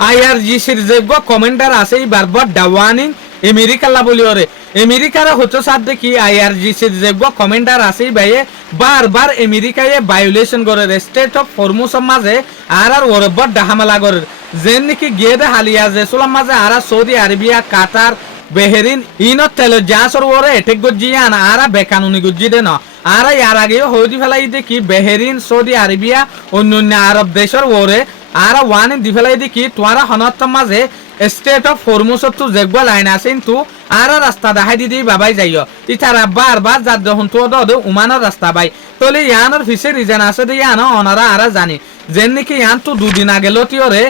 IRGCর যোগ্য কমেন্টার আছে বারবার ডাওয়ানিং আমেরিকালা বলি ওরে আমেরিকারা হচ্ছে সাথ দেখি IRGCর যোগ্য কমেন্টার আছে ভাইয়ে বারবার আমেরিকায় ভায়োলেশন করে স্টেট অফ হরমুজের মাঝে আর ওরব্বর ডাহামালা করে যেন নাকি গিয়ে দে হালিয়া যে সোলাম মাঝে আর সৌদি আরবিয়া কাতার বেহরিন ইনত তেল জাসর ওরে এটেক গজিয়ান আর বেকানুনি গজি দে না আর ইয়ার আগেও হইদি ফেলাই দেখি বেহরিন সৌদি আরবিয়া অন্যান্য আরব দেশের ওরে আর ওয়ান দি ফেলাই দেখি তোরা হনত মাঝে স্টেট অফ হরমুজত তো যেগবা লাইন আছে কিন্তু আর রাস্তা দেখাই দি বাবাই যাইও ইতারা বারবার যার যখন তো দে উমানের রাস্তা বাই তলে ইয়ানোর ফিসে রিজন আছে দে ইয়ানো অনারা আর জানি যেন নাকি ইয়ান তো দুদিন আগে লতিওরে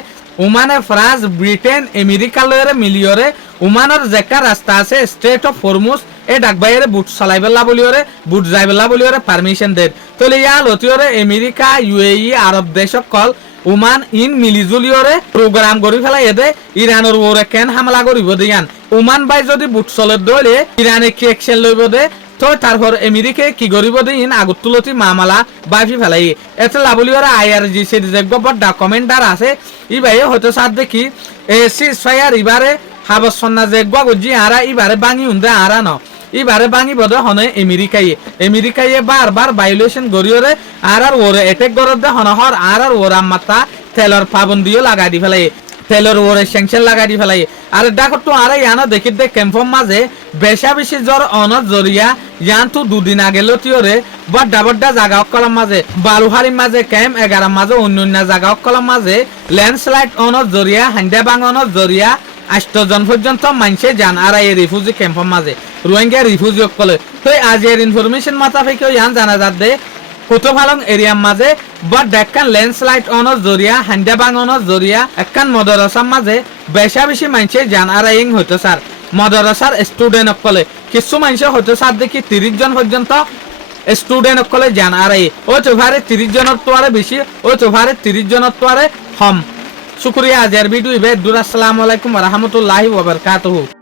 ওমানে ফ্রান্স ব্রিটেন আমেরিকা লয়রে মিলিয়রে ওমানের যেকা রাস্তা আছে স্টেট অফ হরমুজ এ ডাকবাইরে বুট চালাইবেলা বলিওরে বুট যাইবেলা বলিওরে পারমিশন দেন তলে ইয়া লতিওরে আমেরিকা UAE আরব দেশক কল ওমান ইন মিলিজুলিওরে প্রোগ্রাম করি ফেলাই এদে ইরানের ওরে কেন হামলা করিব দিয়ান ওমান বাই যদি বুট চলে দলে ইরানে কি অ্যাকশন লইব দে তো তারপর আমেরিকায় কি করিব দিন আগত তুলতি মামলা বাফি ফেলাই এতে লাবলিওরে IRGCর যোগ্য বড় ডকুমেন্টার আছে ই ভাই হয়তো সাথ দেখি সিজ ফায়ার ইবারে হাবসন্না যোগ্য গজি আরা ইবারে বাঙি উন্দে আরা ন ইবারে বাঙি বদে হনে আমেরিকায় বারবার ভায়োলেশন গরিয়রে আর ওরে এটেক গরদে হনহর আর ওরা মাতা তেলর পাবন্দিও লাগাই দি ফেলাই তেলর ওরে স্যাংশন লাগাই দি ফেলাই আর দেখো তো আর ইয়ানো দেখি দে ক্যাম্পর মাঝে বেশা বেশি জ্বর অনত জরিয়া ইয়ান তো দুদিন আগে লতিওরে বড্ডা বড্ডা জায়গা অকলম মাঝে বালুহারির মাঝে ক্যাম্প 11 মাঝে অন্যান্য জায়গা অকলম মাঝে ল্যান্ডস্লাইড অনত জরিয়া হান্ডা বাং অনত জরিয়া 8 জন পর্যন্ত মানুষে যান আর এই রিফিউজি ক্যাম্পের মাঝে রোহিঙ্গা রিফিউজি অকলে তো আজ এর ইনফরমেশন মাথা থেকে ইয়ান জানা যাত দে কোতোফালং এরিয়ার মাঝে বা ডেক্কান ল্যান্ডস্লাইড অনত জরিয়া হান্ডা বাং অনত জরিয়া একখান মদরসার মাঝে বেশা বেশি মানুষে যান আর ইং হইতো স্যার মদরসার স্টুডেন্ট অকলে কিছু মানুষে হইতো স্যার দেখি 30 জন পর্যন্ত স্টুডেন্ট অকলে যান আর ও চোভারে 30 জনের তো আরে বেশি ও চোভারে 30 জনের তো আরে কম শুক্রিয়া আজের ভিডিও ইবে আসসালামু আলাইকুম ওয়া রাহমাতুল্লাহি ওয়া বারাকাতুহু।